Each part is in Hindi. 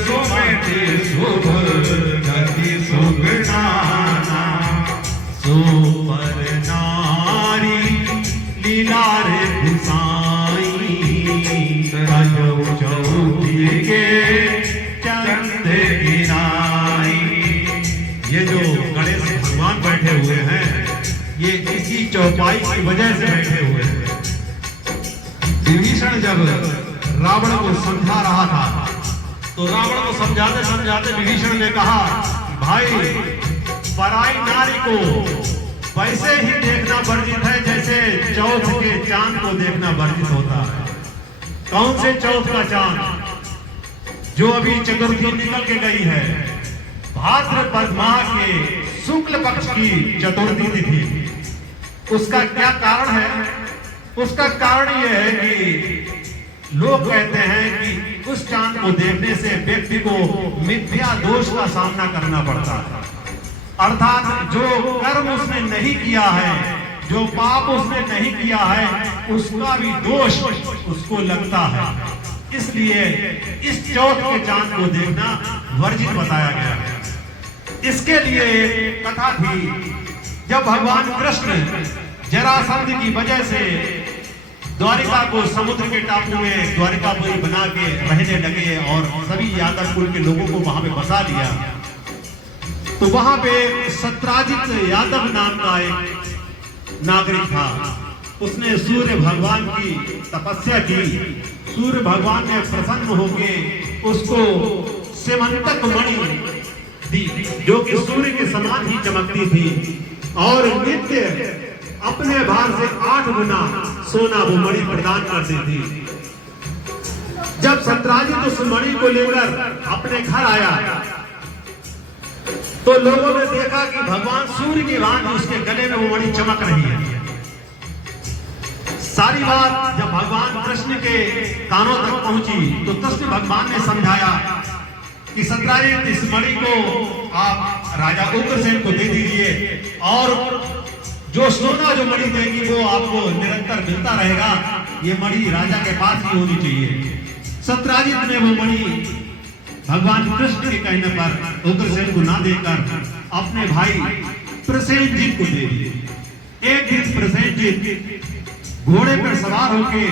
सोमेते शुभ गति सुगनाना सुपर नारी लीला रे गुसाई रजौ चौथी के चंद गिराई। ये जो गणेश भगवान बैठे हुए हैं ये इसी चौपाई की वजह से बैठे हुए हैं। विभीषण जब रावण को समझा रहा था तो रावण को समझाते समझाते विभीषण ने कहा, भाई पराई नारी को वैसे ही देखना वर्जित है जैसे चौथ के चांद को देखना वर्जित होता है। कौन से चौथ का चांद? जो अभी चतुर्थी निकल के गई है, भाद्रपद माह के शुक्ल पक्ष की चतुर्थी तिथि। उसका क्या कारण है? उसका कारण यह है कि लोग कहते हैं कि उस चांद को देखने से व्यक्ति को मिथ्या दोष का सामना करना पड़ता है, अर्थात जो कर्म उसने नहीं किया है, जो पाप उसने नहीं किया है, उसका भी दोष उसको लगता है। इसलिए इस चौथ के चांद को देखना वर्जित बताया गया है। इसके लिए कथा थी, जब भगवान कृष्ण जरासंध की वजह से द्वारिका को समुद्र के टापू में द्वारिकापुरी बना के रहने लगे और सभी यादव कुल के लोगों को वहां पे बसा लिया, तो वहां पे सत्राजित यादव नाम का एक नागरिक था। उसने सूर्य भगवान की तपस्या की। सूर्य भगवान ने प्रसन्न होकर उसको सेमंतक मणि दी, जो कि सूर्य के समान ही चमकती थी, और नित्य अपने भार से 8 गुना सोना वो मणि प्रदान करती थी। जब सत्राजित उस मणि को लेकर अपने घर आया तो लोगों ने देखा कि भगवान सूर्य की भांति उसके गले में वो मणि चमक रही है। सारी बात जब भगवान कृष्ण के कानों तक पहुंची तो कृष्ण भगवान ने समझाया कि सत्राजित इस मणि को आप राजा उग्रसेन को दे दीजिए, और जो सोना जो मणि देगी वो आपको निरंतर मिलता रहेगा। ये मणि राजा के पास ही होनी चाहिए। सत्राजित ने वो मणि भगवान कृष्ण के कहने पर उग्रसेन को ना देकर अपने भाई प्रसेनजित को दे दी। एक दिन प्रसेनजित घोड़े पर सवार होकर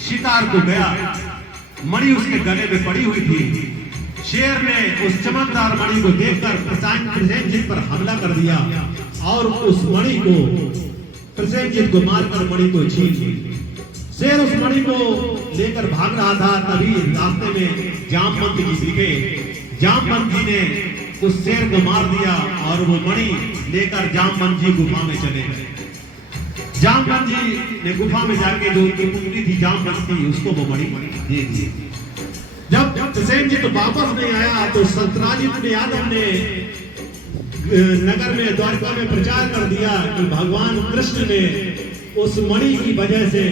शिकार को गया। मणि उसके गले में पड़ी हुई थी। शेर ने उस चमकदार मणि को देखकर प्रसेनजित पर हमला कर दिया और उस मणि को प्रसेनजित को मारकर मणि को छीन ली। शेर उस मणि को लेकर भाग रहा था, तभी रास्ते में जामवंत जी दिखे। जामवंत जी ने उस शेर को मार दिया और वो मणि लेकर जामवंत जी गुफा में चले गए। जामवंत जी ने गुफा में जाके जो उनकी पुत्री थी जामवंत थी, उसको वो मणि दे दी। जब प्रसेनजित वापस नहीं आया तो सत्राजित यादव ने नगर में द्वारका में प्रचार कर दिया कि भगवान कृष्ण ने उस मणि की वजह से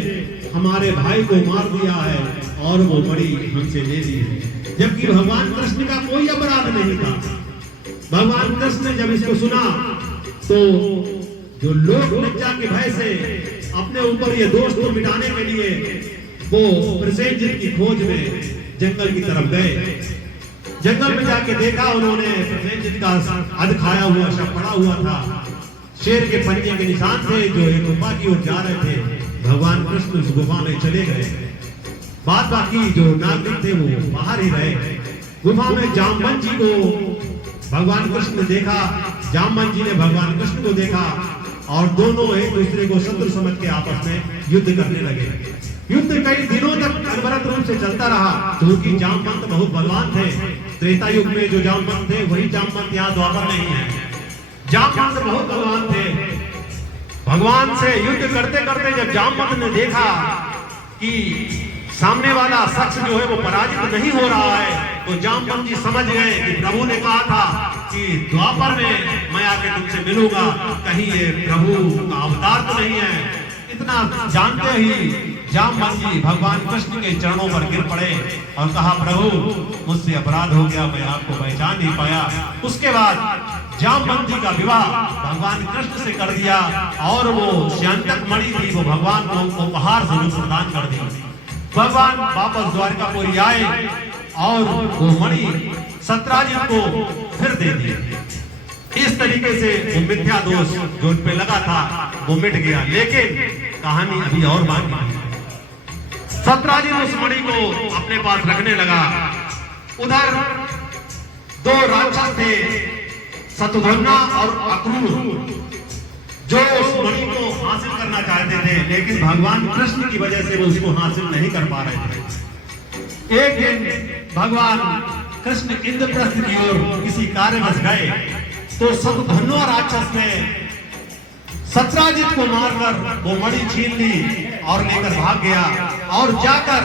हमारे भाई को मार दिया है और वो मणि हमसे ले ली है, जबकि भगवान कृष्ण का कोई अपराध नहीं था। भगवान कृष्ण ने जब इसको सुना तो जो लोग लज्जा के भय से अपने ऊपर ये दोष को मिटाने के लिए वो प्रसेनजित की खोज में जंगल की तरफ गए। जंगल में जाके देखा उन्होंने प्रसेनजित का अध खाया हुआ शव पड़ा हुआ था। शेर के पंजे के निशान थे जो एक गुफा की ओर जा रहे थे। भगवान कृष्ण उस गुफा में चले गए। बाद बाकी जो नागरिक थे वो बाहर ही रहे। गुफा में जामवंत जी को भगवान कृष्ण ने देखा। जामवंत जी ने भगवान कृष्ण को देखा और दोनों एक दूसरे को शत्रु समझ के आपस में युद्ध करने लगे। युद्ध कई दिनों तक अनवरत रूप से चलता रहा, क्योंकि जामवंत बहुत बलवान थे। त्रेता युग में जो जामवंत थे वही जामवंत यहाँ द्वापर नहीं है। जामवंत बहुत बलवान थे। भगवान से युद्ध करते करते जब जामवंत ने देखा कि सामने वाला शख्स जो है वो पराजित नहीं हो रहा है, तो जामवंत जी समझ गए कि प्रभु ने कहा था कि द्वापर में मैं आके तुमसे मिलूंगा, कहीं ये प्रभु का अवतार तो नहीं है। इतना जानते ही जामवंत जी भगवान कृष्ण के चरणों पर गिर पड़े और कहा, प्रभु मुझसे अपराध हो गया, मैं आपको पहचान नहीं पाया। उसके बाद जामवंत जी का विवाह भगवान कृष्ण से कर दिया और वो श्यांतक मणि थी वो भगवान को उपहार स्वरूप प्रदान कर दी। भगवान वापस द्वारकापुरी आए। और वो मणि सत्राजित को फिर दे दी। इस तरीके से वो मिथ्या दोष जो उन पे लगा था वो मिट गया। लेकिन कहानी अभी और बाकी है। सत्राजित उस मणि को अपने पास रखने लगा। उधर दो राक्षस थे, शतधन्वा और अक्रूर, जो उस मणि को हासिल करना चाहते थे, लेकिन भगवान कृष्ण की वजह से वो उसको हासिल नहीं कर पा रहे थे। एक दिन भगवान कृष्ण इंद्रप्रस्थ की ओर किसी कार्यवश गए तो शतधन्वा राक्षस ने सत्राजित को मारकर वो मणि छीन ली और लेकर भाग गया और जाकर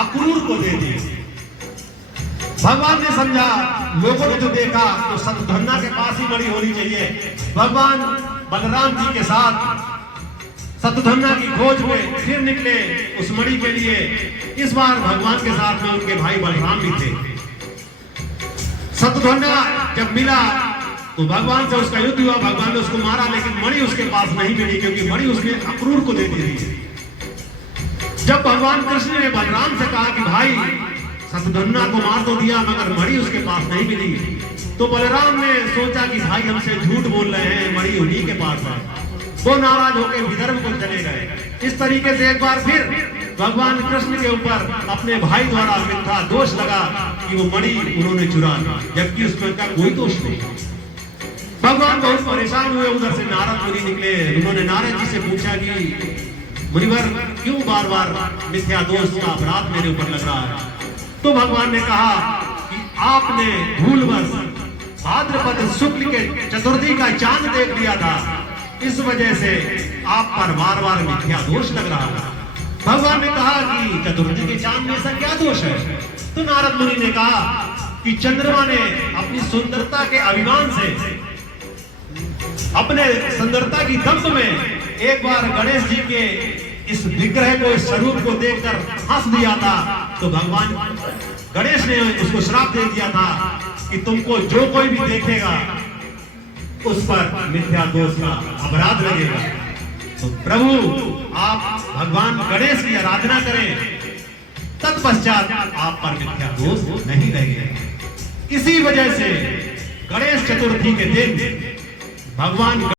अक्रूर को दे दी। भगवान ने समझा, लोगों ने जो देखा तो शतधन्वा के पास ही मणि होनी चाहिए। भगवान बलराम जी के साथ शतधन्वा की खोज में फिर निकले उस मणि के लिए। इस बार भगवान के साथ में उनके भाई बलराम भी थे। शतधन्वा जब मिला तो भगवान से उसका युद्ध हुआ, भगवान ने उसको मारा, लेकिन मणि उसके पास नहीं मिली, क्योंकि मणि उसने अक्रूर को दे दी थी। जब भगवान कृष्ण ने बलराम से कहा कि भाई शतधन्वा को मार तो दिया मगर मणि उसके पास नहीं मिली, तो बलराम ने सोचा कि भाई हमसे झूठ बोल रहे हैं, मणि उन्हीं के पास है। वो नाराज होकर विदर्भ को चले गए। इस तरीके से एक बार फिर भगवान कृष्ण के ऊपर अपने भाई द्वारा मिथ्या दोष लगा कि वो मणि उन्होंने चुरा ली, जबकि उसमें उनका कोई दोष नहीं। भगवान बहुत परेशान हुए। उधर से नारद मुनि निकले। उन्होंने नारद जी से पूछा कि मुनिवर, क्यों बार बार मिथ्या दोष का अपराध मेरे ऊपर लग रहा है? तो भगवान ने कहा कि आपने भूलवश भाद्रपद शुक्ल के चतुर्थी का चांद देख लिया था, इस वजह से आप पर बार बार मिथ्या दोष लग रहा है। भगवान ने कहा कि चतुर्थी के चांद में ऐसा क्या दोष है? तो नारद मुनि ने कहा कि चंद्रमा ने अपनी सुंदरता के अभिमान से, अपने सुंदरता की दम्भ में एक बार गणेश जी के इस विग्रह को, इस स्वरूप को देखकर हंस दिया था। तो भगवान गणेश ने उसको श्राप दे दिया था कि तुमको जो कोई भी देखेगा उस पर मिथ्या दोष का अपराध लगेगा। तो प्रभु आप भगवान गणेश की आराधना करें, तत्पश्चात आप पर मिथ्या दोष नहीं लगेगा। इसी वजह से गणेश चतुर्थी के दिन भगवान